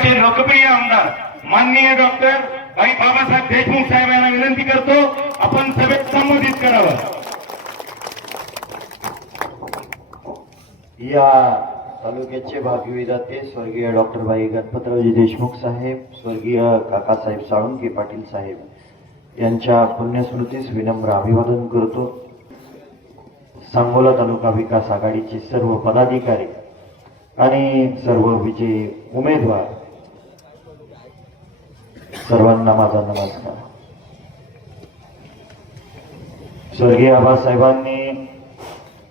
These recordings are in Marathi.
तालुक्याचे लोकप्रिय आमदार माननीय डॉक्टर भाई बाबासाहेब देशमुख साहेब यांना विनंती करतो आपण सभेत संबोधित करावं। या तालुक्याचे भाग्यविधाते स्वर्गीय डॉक्टर भाई गणपतरावजी देशमुख साहेब, स्वर्गीय काकासाहेब साळुंके पाटील साहेब यांच्या पुण्यस्मृतीस विनम्र अभिवादन करतो। सांगोला तालुका विकास आघाडीचे सर्व पदाधिकारी आणि सर्व विजयी उमेदवार सर्वांना माझा नमस्कार। स्वर्गीय आबासाहेबांनी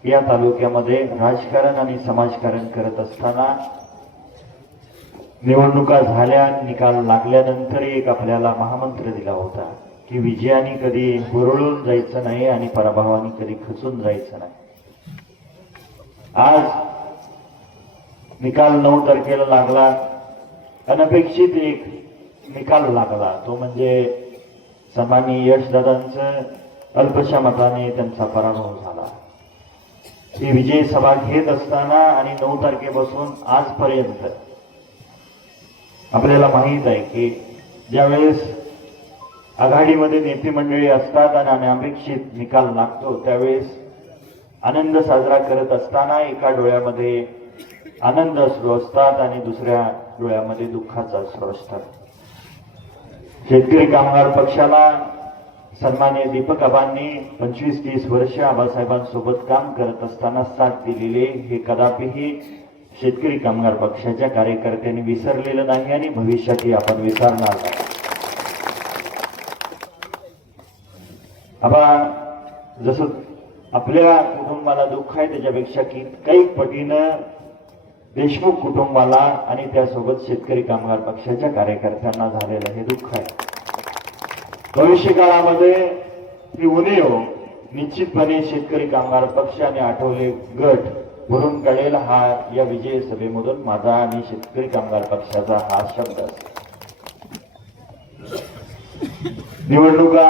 या तालुक्यामध्ये राजकारण आणि समाजकारण करत असताना निवडणुका झाल्या, निकाल लागल्यानंतर एक आपल्याला महामंत्र दिला होता की विजयाने कधी हुरळून जायचं नाही आणि पराभवाने कधी खचून जायचं नाही। आज निकाल 9 तारखेला लागला, अनपेक्षित एक निकाल लागला, तो म्हणजे सन्माननीय यशदादांचं अल्पशा मताने त्यांचा पराभव झाला। ही विजय सभा घेत असताना आणि 9 तारखेपासून आजपर्यंत आपल्याला माहीत आहे की ज्यावेळेस आघाडीमध्ये नेते मंडळी असतात आणि अनपेक्षित निकाल लागतो त्यावेळेस आनंद साजरा करत असताना एका डोळ्यामध्ये आनंद अश्रू असतात आणि दुसऱ्या डोळ्यामध्ये दुःखाचा अश्रू असतात। शेतकरी कामगार पक्षाला सन्माननीय दीपक आबांनी 25-30 वर्ष आबासाहेबांसोबत काम करत असताना साथ दिलेले हे कदापिही शेतकरी कामगार पक्षाच्या कार्यकर्त्यांनी विसरलेलं नाही आणि भविष्यातही आपण विसरणार नाही। आबा जसं आपल्या कुटुंबाला दुःख आहे त्याच्यापेक्षा काही पटीनं देशमुख कुटुंबाला आणि त्यासोबत शेतकरी कामगार पक्षाच्या कार्यकर्त्यांना झालेलं हे दुःख आहे। भविष्य काळामध्ये ही उणीव निश्चितपणे शेतकरी कामगार पक्ष आणि आठवले गट भरून काढेल हा या विजय सभेमधून माझा आणि शेतकरी कामगार पक्षाचा हा शब्द आहे। निवडणुका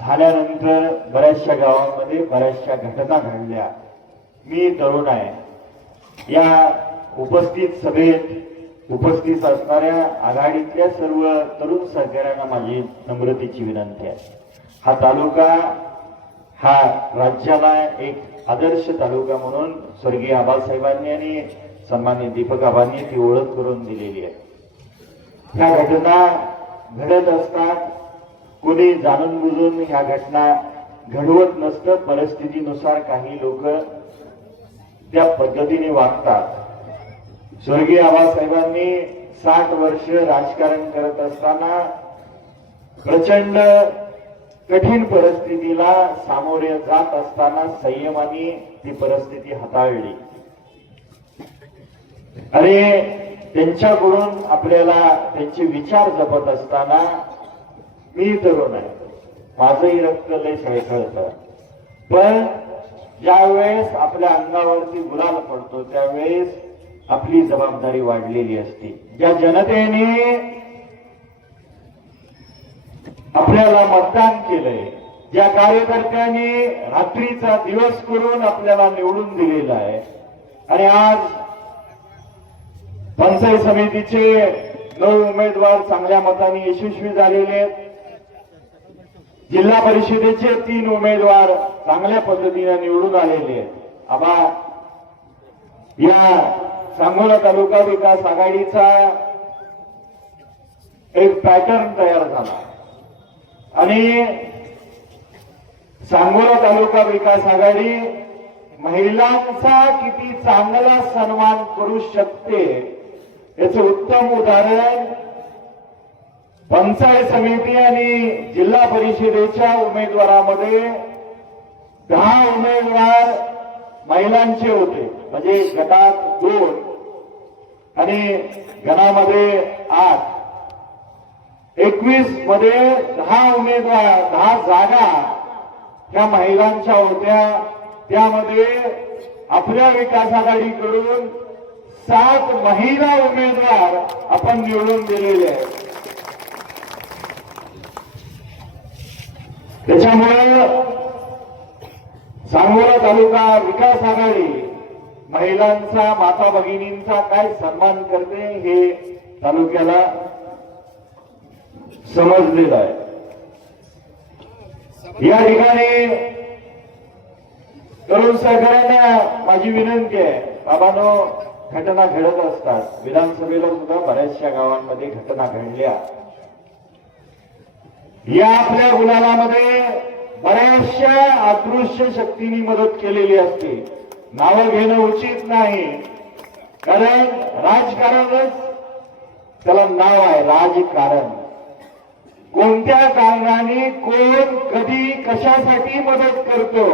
झाल्यानंतर बऱ्याचशा गावांमध्ये बऱ्याचशा घटना घडल्या। मी तरुण आहे, या उपस्थित सभेत उपस्थित असणाऱ्या आघाडीतल्या सर्व तरुण सहकाऱ्यांना माझी नम्रतेची विनंती आहे। हा तालुका हा राज्याला एक आदर्श तालुका म्हणून स्वर्गीय आबासाहेबांनी आणि सन्माननीय दीपक आबांनी ती ओळख करून दिलेली आहे। ह्या घटना घडत असतात, कोणी जाणून बुजून ह्या घटना घडवत नसतं, परिस्थितीनुसार काही लोक त्या पद्धतीने वागतात। स्वर्गीय आबासाहेबांनी 60 वर्ष राजकारण करत असताना प्रचंड कठीण परिस्थितीला सामोरे जात असताना संयमाने ती परिस्थिती हाताळली आणि त्यांच्याकडून आपल्याला त्यांचे विचार जपत असताना मी तरुण आहे, माझंही रक्त लय सळसळतं, पण ज्यावेळेस आपल्या अंगावरती गुलाल पडतो त्यावेळेस आपली जबाबदारी वाढलेली असते। ज्या जनतेने आपल्याला मतदान केलंय, ज्या कार्यकर्त्यांनी रात्रीचा दिवस करून आपल्याला निवडून दिलेला आहे आणि आज पंचायत समितीचे 9 उमेदवार चांगल्या मताने यशस्वी झालेले आहेत, जिल्हा परिषदेचे 3 उमेदवार चांगल्या पद्धतीने निवडून आलेले आहेत। आबा या सांगोला तालुका विकास आघाडीचा एक पॅटर्न तयार झाला आणि सांगोला तालुका विकास आघाडी महिलांचा किती चांगला सन्मान करू शकते याचे उत्तम उदाहरण पंचायत समिती आणि जिल्हा परिषदेच्या उमेदवारामध्ये 10 उमेदवार महिलांचे होते, म्हणजे गटात 2 आणि गणामध्ये 8, 21 मध्ये 10 उमेदवार 10 जागा त्या महिलांच्या होत्या। त्यामध्ये आपल्या विकास आघाडीकडून 7 महिला उमेदवार आपण निवडून दिलेले आहेत। त्याच्यामुळे सांगोला तालुका विकास आघाडी महिलांचा, माता भगिनींचा काय सन्मान करते हे तालुक्याला समजलेला आहे. या ठिकाणी तरुण सहकाऱ्यांना माझी विनंती आहे, बाबांनो, घटना घडत असतात. विधानसभेला सुद्धा बऱ्याचशा गावांमध्ये घटना घडल्या. या आपल्या गुलालामध्ये बऱ्याचशा अदृश्य शक्तींनी मदत केलेली असते. नावं घेणं उचित नाही, कारण राजकारणच त्याला नाव आहे, राजकारण. कोणत्या कारणाने कोण कधी कशासाठी मदत करतो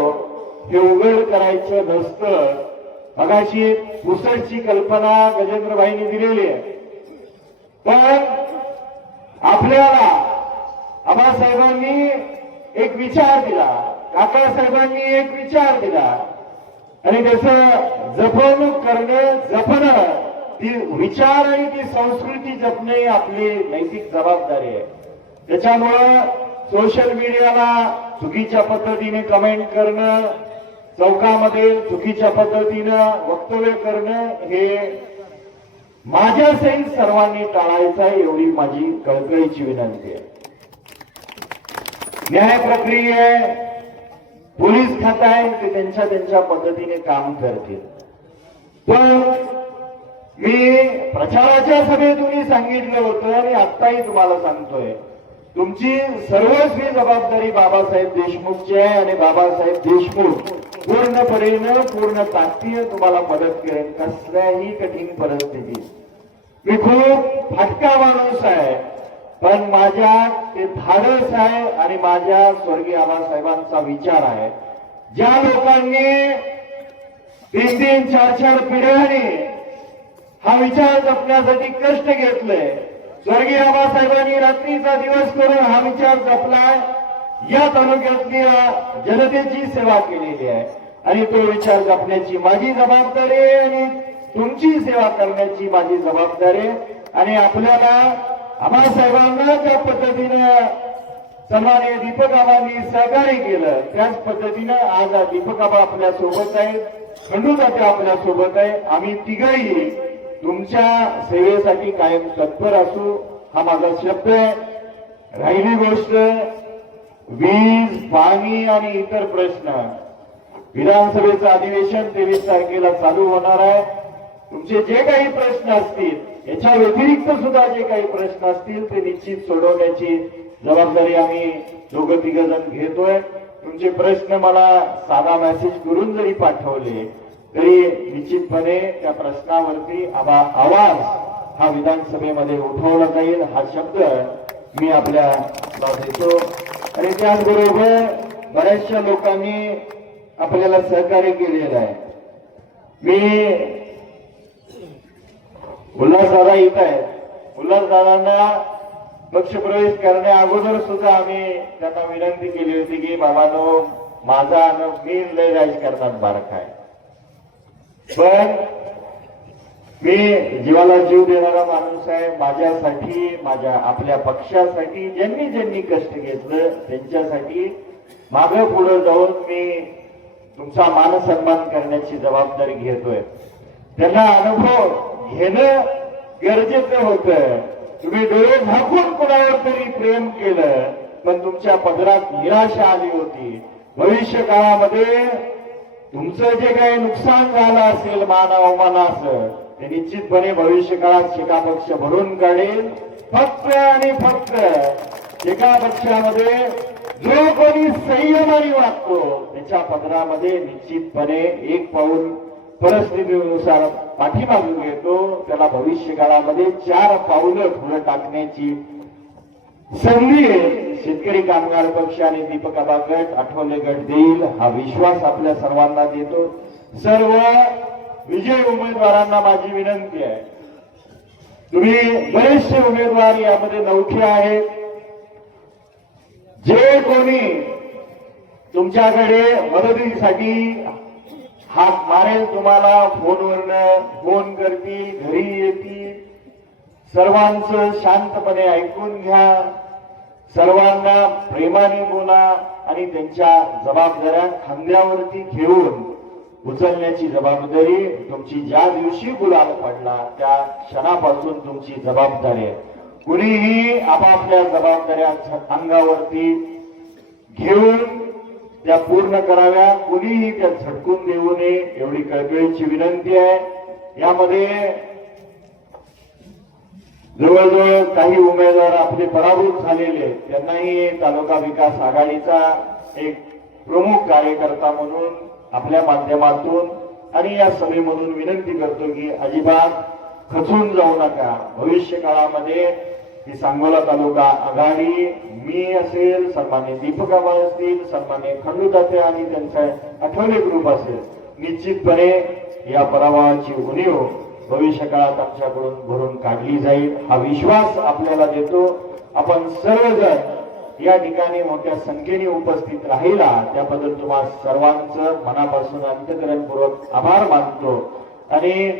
हे उघड करायचं नसतं. मगाशी पुसटची कल्पना गजेंद्रभाईंनी दिलेली आहे, पण आपल्याला आबासाहेबांनी एक विचार दिला, काकासाहेबांनी एक विचार दिला आणि त्याचं जपणूक करणं, जपणं, ती विचार आणि ती संस्कृती जपणे आपली नैतिक जबाबदारी आहे. त्याच्यामुळं सोशल मीडियाला चुकीच्या पद्धतीने कमेंट करणं, चौकामध्ये चुकीच्या पद्धतीनं वक्तव्य करणं हे माझ्यासहित सर्वांनी टाळायचं आहे, एवढी माझी कळकळीची विनंती आहे. न्याय प्रक्रिया पोलीस खातं आहे, ते त्यांच्या पद्धतीने काम करतील. पण मी प्रचाराच्या सभेतूनही सांगितलं होतं आणि आत्ताही तुम्हाला सांगतोय, तुमची सर्वस्वी जबाबदारी बाबासाहेब देशमुखची आहे आणि बाबासाहेब देशमुख पूर्ण ताकदीने तुम्हाला मदत करेन कसल्याही कठीण परिस्थितीत. मी खूप फाटका माणूस आहे, पण माझ्या ते धाडस आहे आणि माझ्या स्वर्गीय आबासाहेबांचा विचार आहे. ज्या लोकांनी 3-3, 4-4 पिढ्यांनी हा विचार जपण्यासाठी कष्ट घेतले, स्वर्गीय आबासाहेबांनी रात्रीचा दिवस करून हा विचार जपलाय, या तालुक्यातल्या जनतेची सेवा केलेली आहे आणि तो विचार जपण्याची माझी जबाबदारी आहे आणि तुमची सेवा करण्याची माझी जबाबदारी आहे. आणि आपल्याला आबासाहेबांना ज्या पद्धतीनं सन्माननीय दीपक आबांनी सहकार्य केलं, त्याच पद्धतीनं आज दीपक आबा आपल्या सोबत आहेत, खंडू तात्या आपल्या सोबत आहे. आम्ही तिघही तुमच्या सेवेसाठी कायम तत्पर असू, हा माझा शब्द आहे. राहिली गोष्ट वीज, पाणी आणि इतर प्रश्न, विधानसभेचं अधिवेशन 23 तारखेला चालू होणार आहे. तुमचे जे काही प्रश्न असतील, याच्या व्यतिरिक्त सुद्धा जे काही प्रश्न असतील ते निश्चित सोडवण्याची जबाबदारी आम्ही दोघं तिघ जण घेतोय. तुमचे प्रश्न मला साधा मेसेज करून जरी पाठवले तरी निश्चितपणे त्या प्रश्नावरती आवाज हा विधानसभेमध्ये उठवला जाईल, हा शब्द मी आपल्याला देतो. आणि त्याचबरोबर बऱ्याचशा लोकांनी आपल्याला सहकार्य केलेलं आहे. मी उल्हासदादा इथं आहे, उल्हासदादांना पक्षप्रवेश करण्या अगोदर सुद्धा आम्ही त्यांना विनंती केली होती की बाबांनो, माझा मी लय राजकारणात बारका आहे, पण मी जीवाला जीव देणारा माणूस आहे. माझ्यासाठी, माझ्या आपल्या पक्षासाठी ज्यांनी ज्यांनी कष्ट घेतलं त्यांच्यासाठी मागं पुढे जाऊन मी तुमचा मान सन्मान करण्याची जबाबदारी घेतोय. त्यांना अनुभव घेणं गरजेचं होतं. तुम्ही डोळे झाकून कोणावर तरी प्रेम केलं, पण तुमच्या पदरात निराशा आली होती. भविष्य काळामध्ये तुमचं जे काही नुकसान झालं असेल मान अवमानाचं, ते निश्चितपणे भविष्य काळात शेका पक्ष भरून काढेल. फक्त आणि फक्त एका पक्षामध्ये जो कोणी संयमाने वागतो त्याच्या पदरामध्ये निश्चितपणे एक पाऊल परिस्थितीनुसार पाठीमागून घेतो, त्याला भविष्य काळामध्ये 4 पाऊलं पुढे टाकण्याची संधी शेतकरी कामगार पक्ष आणि दीपक आबा गट, आठवले गट देईल, हा विश्वास आपल्या सर्वांना देतो. सर्व विजय उमेदवारांना माझी विनंती आहे, तुम्ही बरेचसे उमेदवार यामध्ये नवखे आहेत. जे कोणी तुमच्याकडे मदतीसाठी हाक मारेल, तुम्हाला फोनवरनं फोन करतील, घरी येतील, सर्वांचं शांतपणे ऐकून घ्या, सर्वांना प्रेमाने बोला आणि त्यांच्या जबाबदाऱ्या खांद्यावरती घेऊन उचलण्याची जबाबदारी तुमची. ज्या दिवशी गुलाल पडला त्या क्षणापासून तुमची जबाबदारी आहे. कुणीही आपापल्या जबाबदाऱ्या अंगावरती घेऊन त्या पूर्ण कराव्या. कुणीही त्या झटकून देऊ नये एवढी कळकळीची विनंती आहे. यामध्ये जवळजवळ काही उमेदवार आपले पराभूत झालेले, त्यांनाही तालुका विकास आघाडीचा एक प्रमुख कार्यकर्ता म्हणून आपल्या माध्यमातून आणि या सभेमधून विनंती करतो की अजिबात खचून जाऊ नका. भविष्य काळामध्ये ही सांगोला तालुका आघाडी मी असेल, सन्मान्य दीपक आबा असतील, सन्मान्य खंडूताते आणि त्यांचा आठवले ग्रुप असेल, निश्चितपणे या पराभवाची उणीव भविष्य काळात आमच्याकडून भरून काढली जाईल हा विश्वास आपल्याला देतो. आपण सर्वजण या ठिकाणी मोठ्या संख्येने उपस्थित राहिला त्याबद्दल तुम्हा सर्वांचं मनापासून अंतःकरणपूर्वक आभार मानतो. आणि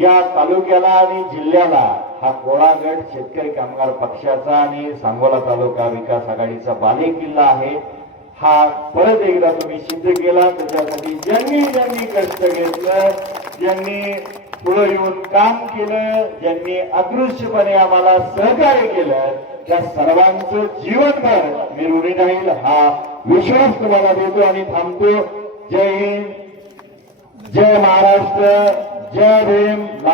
या तालुक्याला आणि जिल्ह्याला हा कोळागड शेतकरी कामगार पक्षाचा आणि सांगोला तालुका विकास आघाडीचा बालेकिल्ला आहे. हा परत एकदा तुम्ही सिद्ध केला. त्याच्यासाठी ज्यांनी ज्यांनी कष्ट घेतलं, ज्यांनी पुढे येऊन काम केलं, ज्यांनी अदृश्यपणे आम्हाला सहकार्य केलं, त्या सर्वांचं जीवनभर मी ऋणी राहील हा विश्वास तुम्हाला देतो आणि थांबतो. जय हिंद, जय महाराष्ट्र, जय भीम.